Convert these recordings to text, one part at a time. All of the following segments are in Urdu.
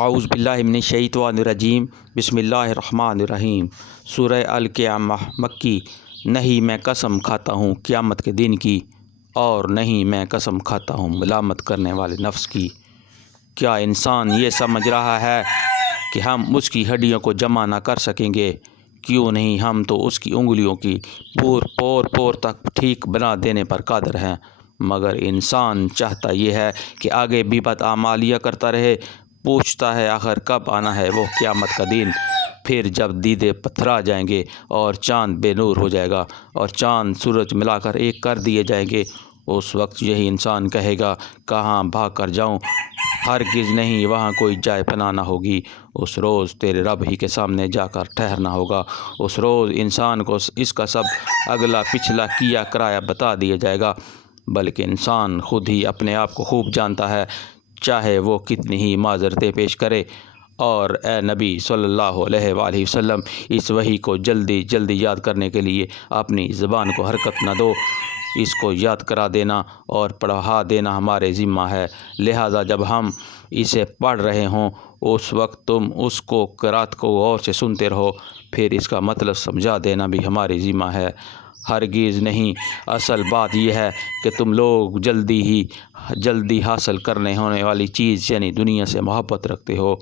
اعوذ باللہ من الشیطان الرجیم بسم اللہ الرحمن الرحیم۔ سورہ القیامہ مکی۔ نہیں میں قسم کھاتا ہوں قیامت کے دن کی، اور نہیں میں قسم کھاتا ہوں ملامت کرنے والے نفس کی۔ کیا انسان یہ سمجھ رہا ہے کہ ہم اس کی ہڈیوں کو جمع نہ کر سکیں گے؟ کیوں نہیں، ہم تو اس کی انگلیوں کی پور تک ٹھیک بنا دینے پر قادر ہیں، مگر انسان چاہتا یہ ہے کہ آگے بھی بد اعمالیہ کرتا رہے۔ پوچھتا ہے آخر کب آنا ہے وہ قیامت کا دن؟ پھر جب دیدے پتھرا جائیں گے اور چاند بے نور ہو جائے گا اور چاند سورج ملا کر ایک کر دیے جائیں گے، اس وقت یہی انسان کہے گا کہاں بھاگ کر جاؤں؟ ہرگز نہیں، وہاں کوئی جائے پناہ نہ ہوگی۔ اس روز تیرے رب ہی کے سامنے جا کر ٹھہرنا ہوگا۔ اس روز انسان کو اس کا سب اگلا پچھلا کیا کرایا بتا دیا جائے گا، بلکہ انسان خود ہی اپنے آپ کو خوب جانتا ہے، چاہے وہ کتنی ہی معذرتیں پیش کرے۔ اور اے نبی صلی اللہ علیہ وآلہ وسلم، اس وحی کو جلدی جلدی یاد کرنے کے لیے اپنی زبان کو حرکت نہ دو۔ اس کو یاد کرا دینا اور پڑھا دینا ہمارے ذمہ ہے، لہٰذا جب ہم اسے پڑھ رہے ہوں اس وقت تم اس کو قرات کو غور سے سنتے رہو، پھر اس کا مطلب سمجھا دینا بھی ہمارے ذمہ ہے۔ ہرگز نہیں، اصل بات یہ ہے کہ تم لوگ جلدی حاصل کرنے ہونے والی چیز یعنی دنیا سے محبت رکھتے ہو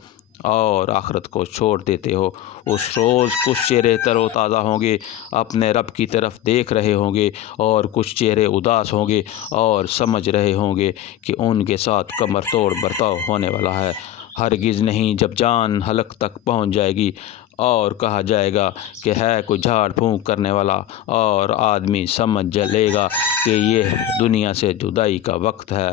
اور آخرت کو چھوڑ دیتے ہو۔ اس روز کچھ چہرے تر و تازہ ہوں گے، اپنے رب کی طرف دیکھ رہے ہوں گے، اور کچھ چہرے اداس ہوں گے اور سمجھ رہے ہوں گے کہ ان کے ساتھ کمر توڑ برتاؤ ہونے والا ہے۔ ہرگز نہیں، جب جان حلق تک پہنچ جائے گی اور کہا جائے گا کہ ہے کوئی جھاڑ پھونک کرنے والا، اور آدمی سمجھ لے گا کہ یہ دنیا سے جدائی کا وقت ہے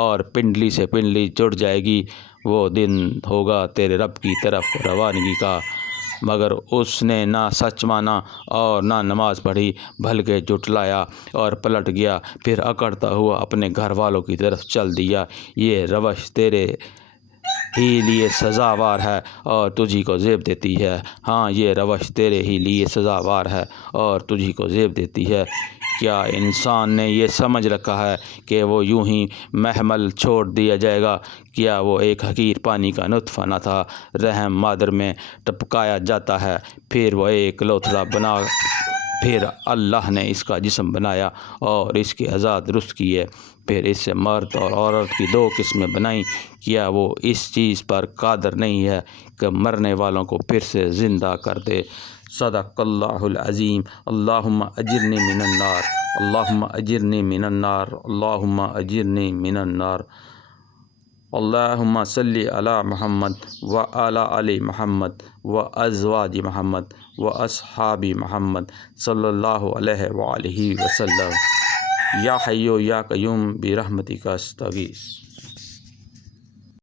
اور پنڈلی سے پنڈلی جڑ جائے گی، وہ دن ہوگا تیرے رب کی طرف روانگی کا، مگر اس نے نہ سچ مانا اور نہ نماز پڑھی، بلکہ جھٹلایا اور پلٹ گیا، پھر اکڑتا ہوا اپنے گھر والوں کی طرف چل دیا۔ یہ روش تیرے ہی لیے سزاوار ہے اور تجھی کو زیب دیتی ہے۔ ہاں، یہ روش تیرے ہی لیے سزاوار ہے اور تجھی کو زیب دیتی ہے۔ کیا انسان نے یہ سمجھ رکھا ہے کہ وہ یوں ہی محمل چھوڑ دیا جائے گا؟ کیا وہ ایک حقیر پانی کا نطفہ نہ تھا، رحم مادر میں ٹپکایا جاتا ہے، پھر وہ ایک لوتھڑا بنا، پھر اللہ نے اس کا جسم بنایا اور اس کے اعضاء درست کیے، پھر اس سے مرد اور عورت کی دو قسمیں بنائیں۔ کیا وہ اس چیز پر قادر نہیں ہے کہ مرنے والوں کو پھر سے زندہ کر دے؟ صدق اللہ العظیم۔ اللہم اجرنی من النار، اللہم اجرنی من النار، اللہم اجرنی من النار۔ اللہم صلی علی محمد وعلی آل محمد وازواج محمد واصحاب محمد صلی اللہ علیہ وآلہ وسلم۔ یا حی یا قیوم برحمتک استغیث۔